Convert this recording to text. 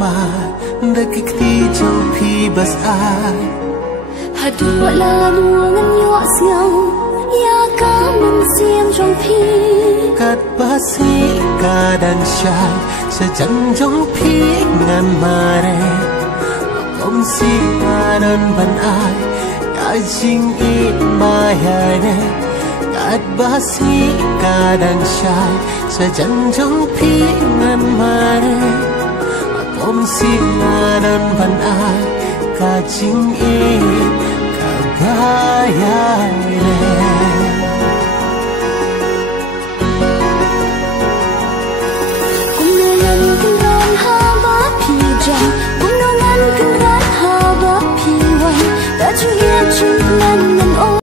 mà Dekik ti châu phi bas ai Hadu la nuangan yo siang Ya ka man siam trong phi Kat basi kadang syai Sejan trong phi ngan mare Om si kanan ban ai Ka jing i mai ne Kat basi kadang syai Sejan trong phi ngan mare Om si kanan ban ai Ka jing i ka bayai